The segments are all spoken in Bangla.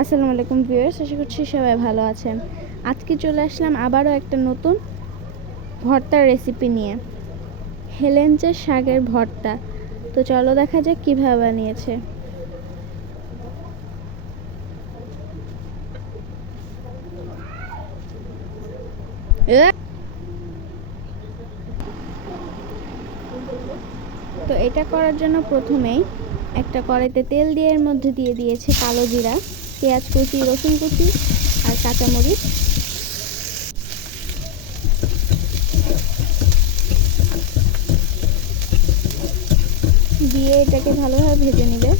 আসসালামু আলাইকুম ভিউয়ার্স, আশা করছি সবাই ভালো আছেন। আজকে চলে আসলাম আবারও একটা নতুন ভর্তার রেসিপি নিয়ে, হেলেঞ্চা শাকের ভর্তা। তো চলো দেখা যাক কীভাবে বানিয়েছে। তো এটা করার জন্য প্রথমেই একটা কড়াইতে তেল দিয়ে এর মধ্যে দিয়ে দিয়েছে কালো জিরা, পেঁয়াজ কুচি, রসুন কুচি আর কাঁচামরিচ। দিয়ে এটাকে ভালোভাবে ভেজে নেবে।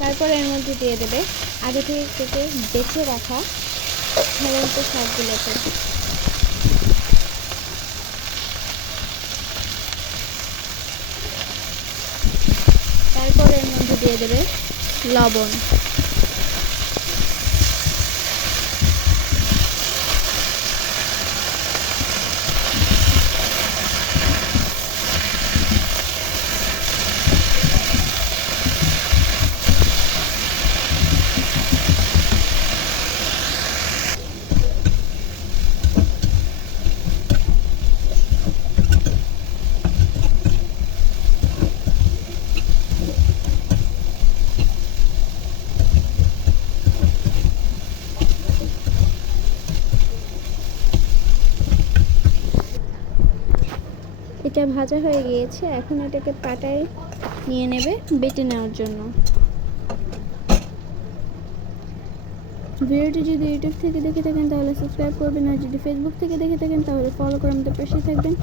তারপর এর মধ্যে দিয়ে দেবে আগে থেকে কেটে বেছে রাখা হেলেঞ্চা শাকগুলোকে। তারপর এর মধ্যে দিয়ে দেবে লবণ, এটা ভাজা হয়ে গিয়েছে। এখন এটাকে পাটায় নিয়ে নেবে বেটে নেওয়ার জন্য। ভিডিওটি যদি ইউটিউব থেকে দেখে থাকেন তাহলে সাবস্ক্রাইব করবেন, আর যদি ফেসবুক থেকে দেখে থাকেন তাহলে ফলো করে আমাদের পাশে থাকবেন,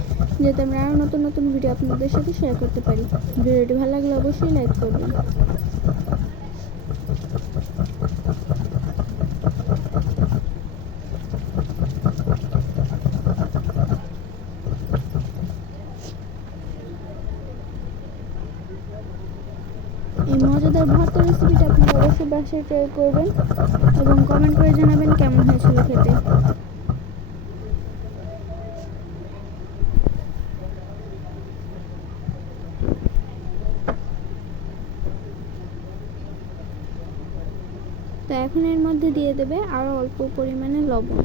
যাতে আমরা আরও নতুন নতুন ভিডিও আপনাদের সাথে শেয়ার করতে পারি। ভিডিওটি ভালো লাগলে অবশ্যই লাইক করবেন। এই মজাদার ভর্তা রেসিপিটা আপনারা অবশ্যই বাসায় ট্রাই করবেন এবং কমেন্ট করে জানাবেন কেমন হয়েছিল খেতে। তো এখন এর মধ্যে দিয়ে দেবে আরও অল্প পরিমাণে লবণ,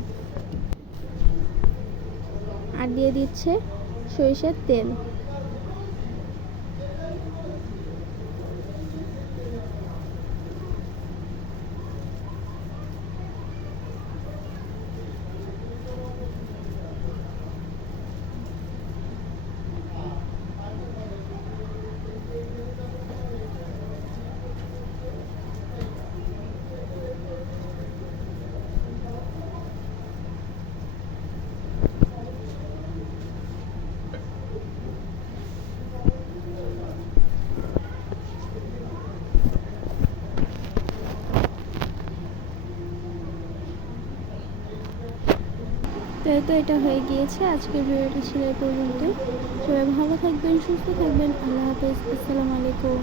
আর দিয়ে দিচ্ছে সরিষার তেল। তো এটা হয়ে গিয়েছে। আজকের ভিডিওটি ছিল এই পর্যন্ত। সবাই ভালো থাকবেন, সুস্থ থাকবেন। আল্লাহ হাফেজ। আসসালামু আলাইকুম।